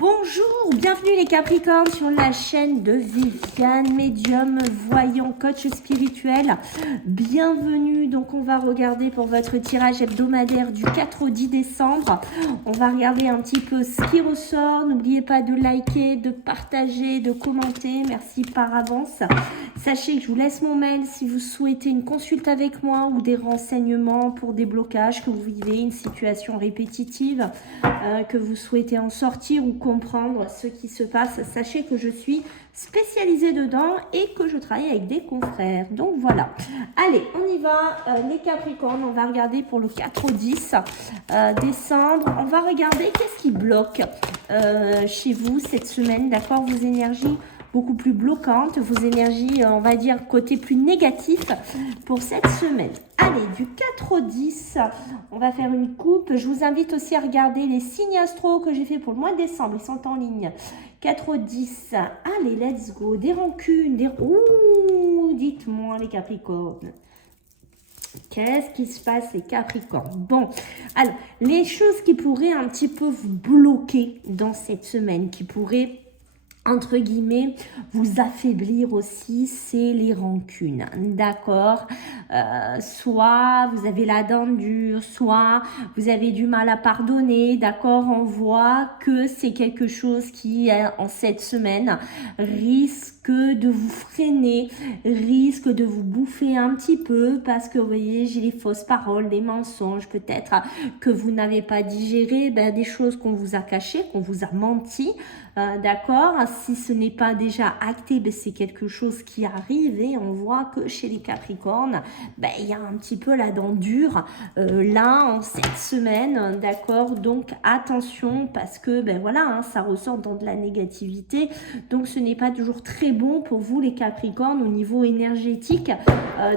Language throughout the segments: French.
Bonjour, bienvenue les Capricornes sur la chaîne de Viviane, médium, voyant, coach spirituel. Bienvenue, donc on va regarder pour votre tirage hebdomadaire du 4 au 10 décembre. On va regarder un petit peu ce qui ressort. N'oubliez pas de liker, de partager, de commenter. Merci par avance. Sachez que je vous laisse mon mail si vous souhaitez une consulte avec moi ou des renseignements pour des blocages que vous vivez, une situation répétitive, que vous souhaitez en sortir ou comprendre ce qui se passe. Sachez que je suis spécialisée dedans et que je travaille avec des confrères. Donc voilà. Allez, on y va. Les Capricornes, on va regarder pour le 4 au 10 décembre. On va regarder qu'est-ce qui bloque chez vous cette semaine, d'accord? Vos énergies beaucoup plus bloquantes, vos énergies, on va dire, côté plus négatif pour cette semaine. Allez, du 4 au 10, on va faire une coupe. Je vous invite aussi à regarder les signes astro que j'ai fait pour le mois de décembre. Ils sont en ligne. 4 au 10. Allez, let's go. Des rancunes, des... Ouh, dites-moi les Capricornes. Qu'est-ce qui se passe les Capricornes? Bon, alors, les choses qui pourraient un petit peu vous bloquer dans cette semaine, qui pourraient entre guillemets, vous affaiblir aussi, c'est les rancunes, d'accord? Soit vous avez la dent dure, soit vous avez du mal à pardonner, d'accord? On voit que c'est quelque chose qui, en cette semaine, risque de vous freiner, risque de vous bouffer un petit peu, parce que vous voyez, j'ai les fausses paroles, les mensonges, peut-être que vous n'avez pas digéré, des choses qu'on vous a cachées, qu'on vous a menti, d'accord? Si ce n'est pas déjà acté, c'est quelque chose qui arrive et on voit que chez les Capricornes, il y a un petit peu la dent dure là en cette semaine, d'accord? Donc attention parce que voilà, ça ressort dans de la négativité, donc ce n'est pas toujours très bon pour vous les Capricornes au niveau énergétique,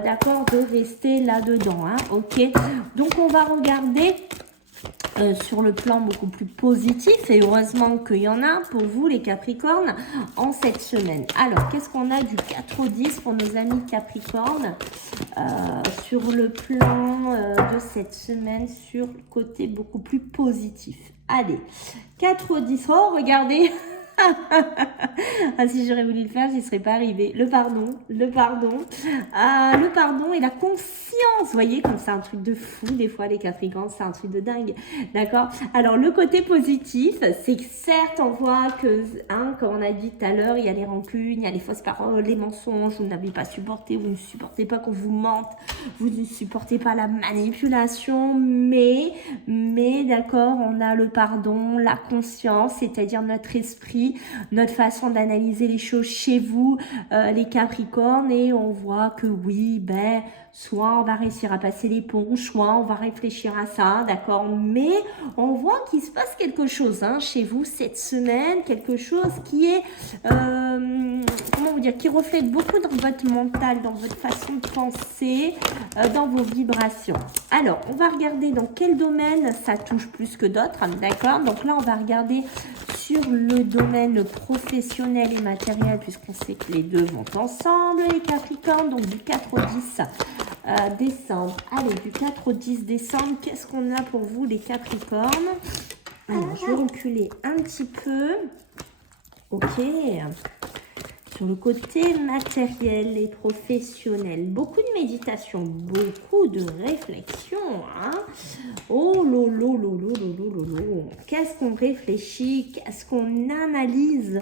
d'accord, de rester là-dedans, hein, ok? Donc on va regarder sur le plan beaucoup plus positif, et heureusement qu'il y en a pour vous les Capricornes en cette semaine. Alors, qu'est-ce qu'on a du 4 au 10 pour nos amis Capricornes sur le plan de cette semaine, sur le côté beaucoup plus positif? Allez, 4 au 10, oh regardez. Ah, si j'aurais voulu le faire, j'y serais pas arrivée. Le pardon et la conscience. Vous voyez, comme c'est un truc de fou, des fois, les Capricornes, c'est un truc de dingue. D'accord? Alors, le côté positif, c'est que certes, on voit que, comme on a dit tout à l'heure, il y a les rancunes, il y a les fausses paroles, les mensonges, vous n'avez pas supporté, vous ne supportez pas qu'on vous mente, vous ne supportez pas la manipulation, mais d'accord, on a le pardon, la conscience, c'est-à-dire notre esprit, notre façon d'analyser les choses chez vous, les Capricornes, et on voit que oui, soit on va réussir à passer l'éponge, soit on va réfléchir à ça, d'accord, mais on voit qu'il se passe quelque chose chez vous cette semaine, quelque chose qui est, comment vous dire, qui reflète beaucoup dans votre mental, dans votre façon de penser, dans vos vibrations. Alors, on va regarder dans quel domaine ça touche plus que d'autres, d'accord, donc là on va regarder sur le domaine professionnel et matériel, puisqu'on sait que les deux vont ensemble, les Capricornes, donc du 4 au 10 décembre. Allez, du 4 au 10 décembre, qu'est-ce qu'on a pour vous, les Capricornes? Alors, je vais reculer un petit peu. Ok. Sur le côté matériel et professionnel, beaucoup de méditation, beaucoup de réflexion. Oh lolo, lolo, lolo, lolo. Qu'est-ce qu'on réfléchit? Qu'est-ce qu'on analyse?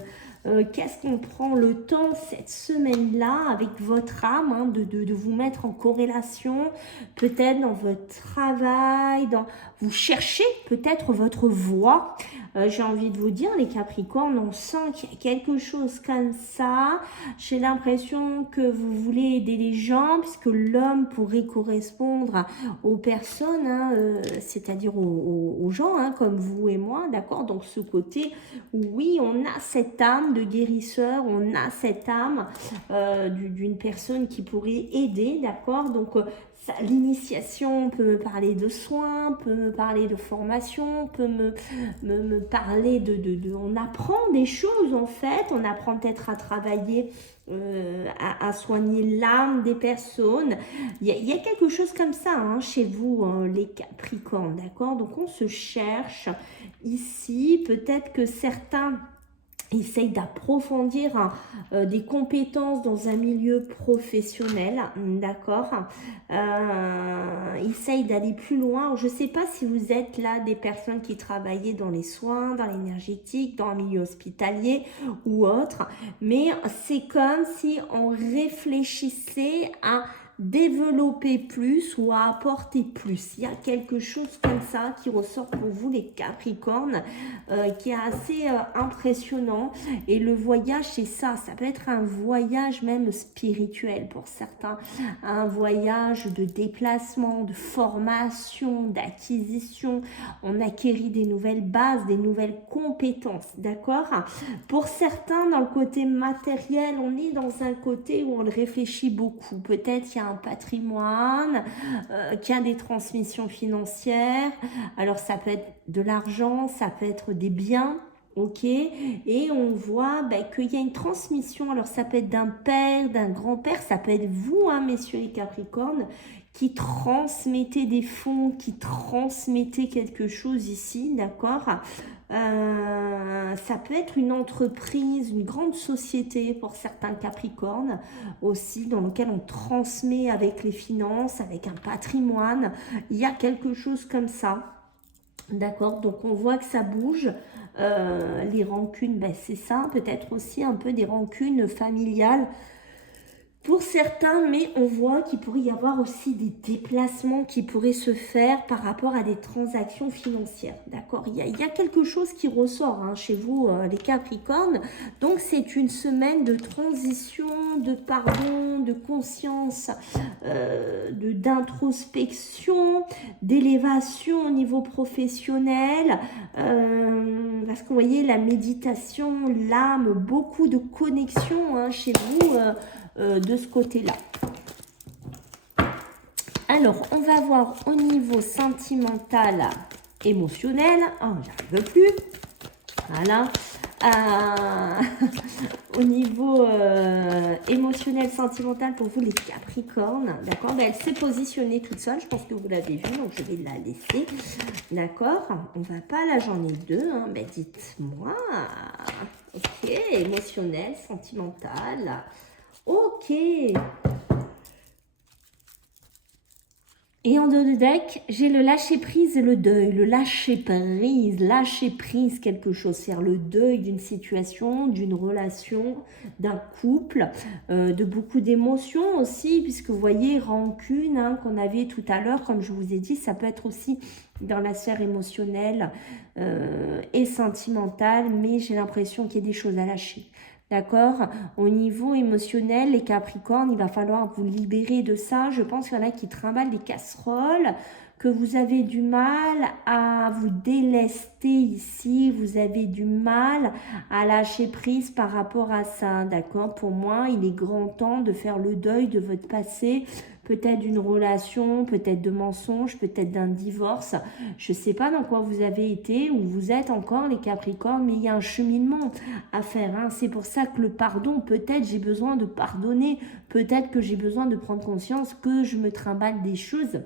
Qu'est-ce qu'on prend le temps cette semaine-là avec votre âme, de vous mettre en corrélation, peut-être dans votre travail, vous cherchez peut-être votre voie. J'ai envie de vous dire, les Capricornes, on sent qu'il y a quelque chose comme ça. J'ai l'impression que vous voulez aider les gens, puisque l'homme pourrait correspondre aux personnes, c'est-à-dire aux gens comme vous et moi, d'accord? Donc ce côté, oui, on a cette âme de guérisseur, on a cette âme d'une personne qui pourrait aider, d'accord? Donc L'initiation peut me parler de soins, peut me parler de formation, peut me parler on apprend des choses en fait, on apprend peut-être à travailler, à soigner l'âme des personnes. Il y a quelque chose comme ça hein, chez vous, hein, les Capricornes, d'accord? Donc on se cherche ici, peut-être que certains essaye d'approfondir hein, des compétences dans un milieu professionnel, d'accord, essaye d'aller plus loin. Je ne sais pas si vous êtes là des personnes qui travaillaient dans les soins, dans l'énergétique, dans le milieu hospitalier ou autre, mais c'est comme si on réfléchissait à développer plus ou à apporter plus. Il y a quelque chose comme ça qui ressort pour vous les Capricornes, qui est assez impressionnant. Et le voyage, c'est ça. Ça peut être un voyage même spirituel pour certains. Un voyage de déplacement, de formation, d'acquisition. On acquérit des nouvelles bases, des nouvelles compétences. D'accord? Pour certains, dans le côté matériel, on est dans un côté où on le réfléchit beaucoup. Peut-être qu'il y a un patrimoine, qu'il y a des transmissions financières. Alors, ça peut être de l'argent, ça peut être des biens. Ok, et on voit qu'il y a une transmission. Alors, ça peut être d'un père, d'un grand-père, ça peut être vous, hein, messieurs les Capricornes, qui transmettez des fonds, qui transmettez quelque chose ici, d'accord. Ça peut être une entreprise, une grande société pour certains Capricornes aussi, dans lequel on transmet avec les finances, avec un patrimoine. Il y a quelque chose comme ça. D'accord, donc on voit que ça bouge. Les rancunes, c'est ça. Peut-être aussi un peu des rancunes familiales pour certains, mais on voit qu'il pourrait y avoir aussi des déplacements qui pourraient se faire par rapport à des transactions financières. D'accord, il y a quelque chose qui ressort hein, chez vous, les Capricornes. Donc, c'est une semaine de transition, de pardon, de conscience, d'introspection, d'élévation au niveau professionnel. Parce que vous voyez, la méditation, l'âme, beaucoup de connexions hein, chez vous. De ce côté-là. Alors, on va voir au niveau sentimental, émotionnel. Oh, j'arrive plus. Voilà. Au niveau émotionnel, sentimental, pour vous, les Capricornes. D'accord, elle s'est positionnée toute seule. Je pense que vous l'avez vu, donc je vais la laisser. D'accord, on va pas, là, j'en ai deux. Hein. Dites-moi. Ok, émotionnel, sentimental. Ok. Et en dos de deck, j'ai le lâcher prise et le deuil. Le lâcher prise quelque chose. C'est-à-dire le deuil d'une situation, d'une relation, d'un couple, de beaucoup d'émotions aussi, puisque vous voyez, rancune hein, qu'on avait tout à l'heure, comme je vous ai dit, ça peut être aussi dans la sphère émotionnelle et sentimentale, mais j'ai l'impression qu'il y a des choses à lâcher. D'accord? Au niveau émotionnel, les Capricornes, il va falloir vous libérer de ça. Je pense qu'il y en a qui trimballent des casseroles, que vous avez du mal à vous délester ici. Vous avez du mal à lâcher prise par rapport à ça. D'accord? Pour moi, il est grand temps de faire le deuil de votre passé. Peut-être d'une relation, peut-être de mensonges, peut-être d'un divorce. Je ne sais pas dans quoi vous avez été ou vous êtes encore les Capricornes, mais il y a un cheminement à faire. Hein. C'est pour ça que le pardon, peut-être j'ai besoin de pardonner, peut-être que j'ai besoin de prendre conscience que je me trimballe des choses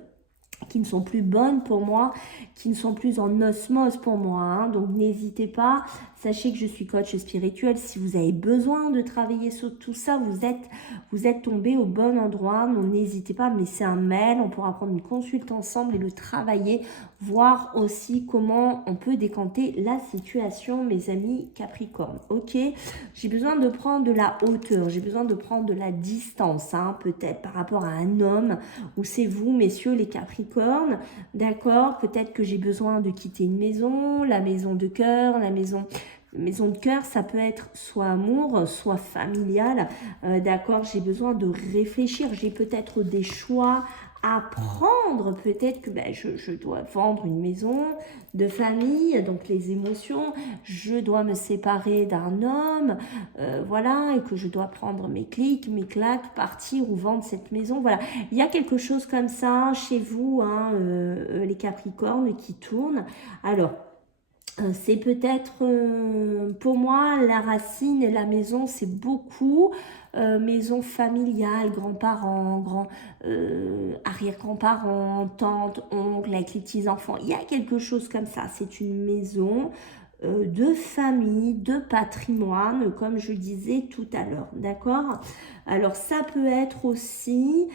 qui ne sont plus bonnes pour moi, qui ne sont plus en osmose pour moi. Hein. Donc, n'hésitez pas. Sachez que je suis coach spirituel. Si vous avez besoin de travailler sur tout ça, vous êtes tombé au bon endroit. Donc, n'hésitez pas à me laisser un mail. On pourra prendre une consulte ensemble et le travailler. Voir aussi comment on peut décanter la situation, mes amis Capricorne. Ok, j'ai besoin de prendre de la hauteur. J'ai besoin de prendre de la distance, hein, peut-être par rapport à un homme. Ou c'est vous, messieurs les Capricornes. D'accord, peut-être que j'ai besoin de quitter une maison, la maison de cœur, la maison Maison de cœur, ça peut être soit amour, soit familial. D'accord, j'ai besoin de réfléchir. J'ai peut-être des choix à prendre. Peut-être que je dois vendre une maison de famille, donc les émotions. Je dois me séparer d'un homme, voilà, et que je dois prendre mes clics, mes claques, partir ou vendre cette maison. Voilà, il y a quelque chose comme ça chez vous, hein, les Capricornes qui tournent. Alors, c'est peut-être, pour moi, la racine et la maison, c'est beaucoup maison familiale, grands-parents, arrière-grands-parents, tantes, oncles, avec les petits-enfants. Il y a quelque chose comme ça. C'est une maison de famille, de patrimoine, comme je disais tout à l'heure. D'accord? Alors, ça peut être aussi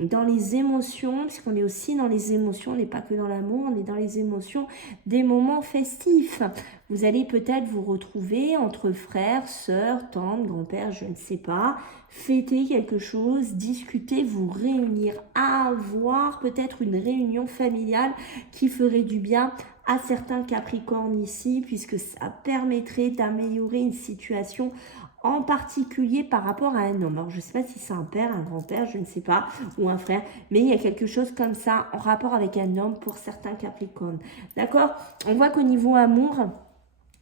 dans les émotions, puisqu'on est aussi dans les émotions, on n'est pas que dans l'amour, on est dans les émotions, des moments festifs. Vous allez peut-être vous retrouver entre frères, sœurs, tantes, grands-pères, je ne sais pas, fêter quelque chose, discuter, vous réunir, avoir peut-être une réunion familiale qui ferait du bien à certains Capricornes ici, puisque ça permettrait d'améliorer une situation en particulier par rapport à un homme. Alors, je ne sais pas si c'est un père, un grand-père, je ne sais pas, ou un frère, mais il y a quelque chose comme ça en rapport avec un homme pour certains Capricornes. D'accord? On voit qu'au niveau amour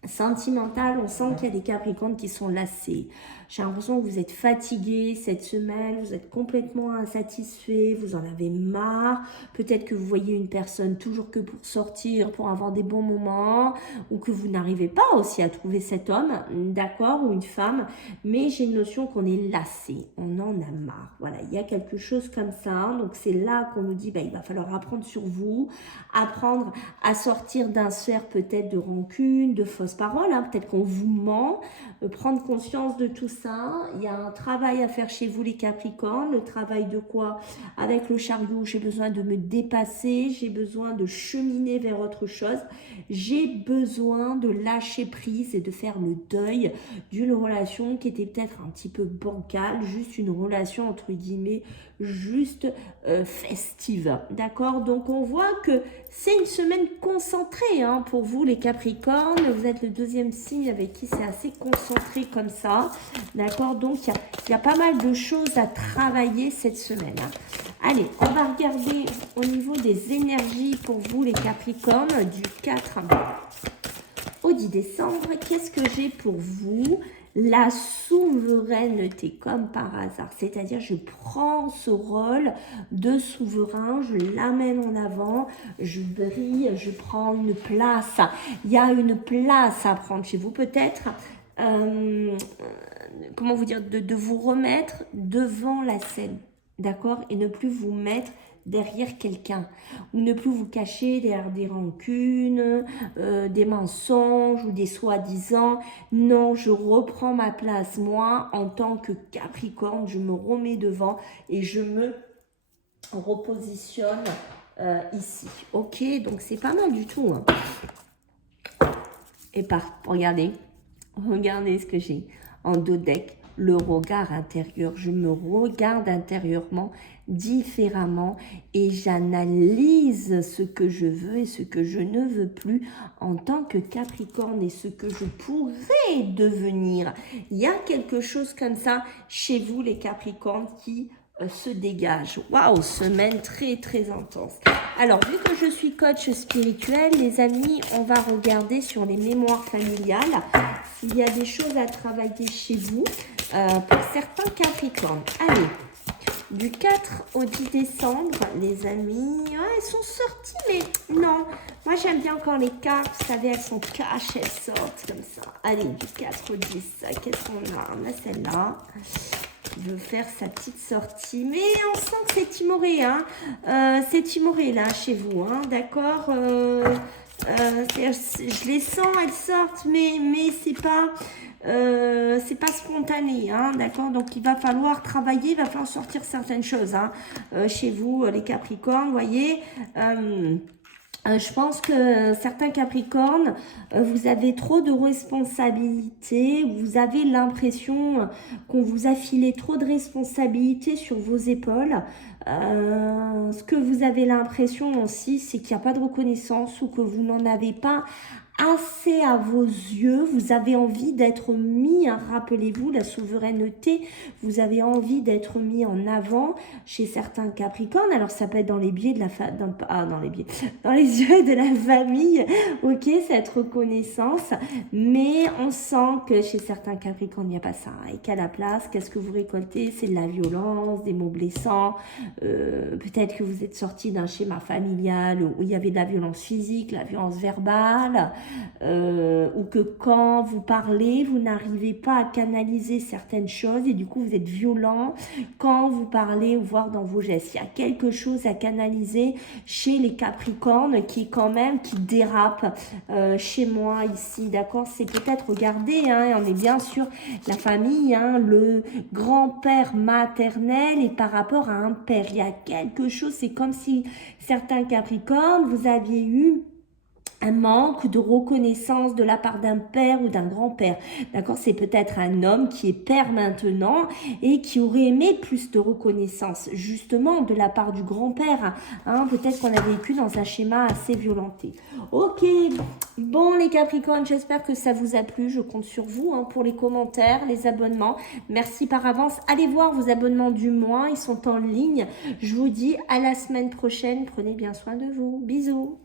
sentimental, on sent qu'il y a des Capricornes qui sont lassés. J'ai l'impression que vous êtes fatigué cette semaine, vous êtes complètement insatisfait, vous en avez marre. Peut-être que vous voyez une personne toujours que pour sortir, pour avoir des bons moments, ou que vous n'arrivez pas aussi à trouver cet homme, d'accord, ou une femme. Mais j'ai une notion qu'on est lassé, on en a marre. Voilà, il y a quelque chose comme ça. Donc c'est là qu'on nous dit, il va falloir apprendre sur vous, apprendre à sortir d'un cercle peut-être de rancune, de fausses paroles, hein. Peut-être qu'on vous ment, prendre conscience de tout ça. Il y a un travail à faire chez vous les Capricornes. Le travail de quoi? Avec le chariot, j'ai besoin de me dépasser, j'ai besoin de cheminer vers autre chose, j'ai besoin de lâcher prise et de faire le deuil d'une relation qui était peut-être un petit peu bancale, juste une relation entre guillemets juste festive, d'accord? Donc on voit que c'est une semaine concentrée, hein, pour vous les Capricornes. Vous êtes le deuxième signe avec qui c'est assez concentré comme ça, d'accord? Donc il y a pas mal de choses à travailler cette semaine, hein. Allez, on va regarder au niveau des énergies pour vous les Capricornes du 4 au 10 décembre. Qu'est-ce que j'ai pour vous? La souveraineté, comme par hasard. C'est-à-dire, je prends ce rôle de souverain, je l'amène en avant, je brille, je prends une place. Il y a une place à prendre chez vous, peut-être. Comment vous dire, de vous remettre devant la scène, d'accord? Et ne plus vous mettre derrière quelqu'un, ou ne plus vous cacher derrière des rancunes, des mensonges ou des soi-disant. Non, je reprends ma place, moi, en tant que Capricorne, je me remets devant et je me repositionne ici. Ok, donc c'est pas mal du tout, hein. Et regardez ce que j'ai en dos deck. Le regard intérieur, je me regarde intérieurement différemment et j'analyse ce que je veux et ce que je ne veux plus en tant que Capricorne et ce que je pourrais devenir. Il y a quelque chose comme ça chez vous les Capricornes qui se dégage. Waouh, semaine très très intense. Alors, vu que je suis coach spirituel, les amis, on va regarder sur les mémoires familiales s'il y a des choses à travailler chez vous pour certains Capricornes. Allez, du 4 au 10 décembre, les amis, elles sont sorties, mais non. Moi, j'aime bien quand les cartes, vous savez, elles sont cachées, elles sortent comme ça. Allez, du 4 au 10, qu'est-ce qu'on a? On a celle-là. Veut faire sa petite sortie, mais on sent que c'est timoré, hein. C'est timoré là chez vous, hein, d'accord. Je les sens, elles sortent, mais c'est pas spontané, hein, d'accord. Donc il va falloir travailler, il va falloir sortir certaines choses, hein, chez vous les Capricornes, voyez. Je pense que certains Capricornes, vous avez trop de responsabilités, vous avez l'impression qu'on vous a filé trop de responsabilités sur vos épaules. Ce que vous avez l'impression aussi, c'est qu'il n'y a pas de reconnaissance ou que vous n'en avez pas assez à vos yeux, vous avez envie d'être mis, hein, rappelez-vous, la souveraineté, vous avez envie d'être mis en avant chez certains Capricornes. Alors ça peut être dans les biais de la dans les yeux de la famille, ok, cette reconnaissance, mais on sent que chez certains Capricornes, il n'y a pas ça, hein, et qu'à la place, qu'est-ce que vous récoltez? C'est de la violence, des mots blessants, peut-être que vous êtes sorti d'un schéma familial où il y avait de la violence physique, la violence verbale, ou que quand vous parlez, vous n'arrivez pas à canaliser certaines choses et du coup vous êtes violent quand vous parlez ou voire dans vos gestes. Il y a quelque chose à canaliser chez les Capricornes qui dérape chez moi ici, d'accord? C'est peut-être, regardez, hein, on est bien sûr la famille, hein, le grand-père maternel et par rapport à un père, il y a quelque chose, c'est comme si certains Capricornes, vous aviez eu un manque de reconnaissance de la part d'un père ou d'un grand-père. D'accord? C'est peut-être un homme qui est père maintenant et qui aurait aimé plus de reconnaissance, justement, de la part du grand-père. Hein? Peut-être qu'on a vécu dans un schéma assez violenté. Ok, bon les Capricornes, j'espère que ça vous a plu. Je compte sur vous, hein, pour les commentaires, les abonnements. Merci par avance. Allez voir vos abonnements du mois, ils sont en ligne. Je vous dis à la semaine prochaine. Prenez bien soin de vous. Bisous.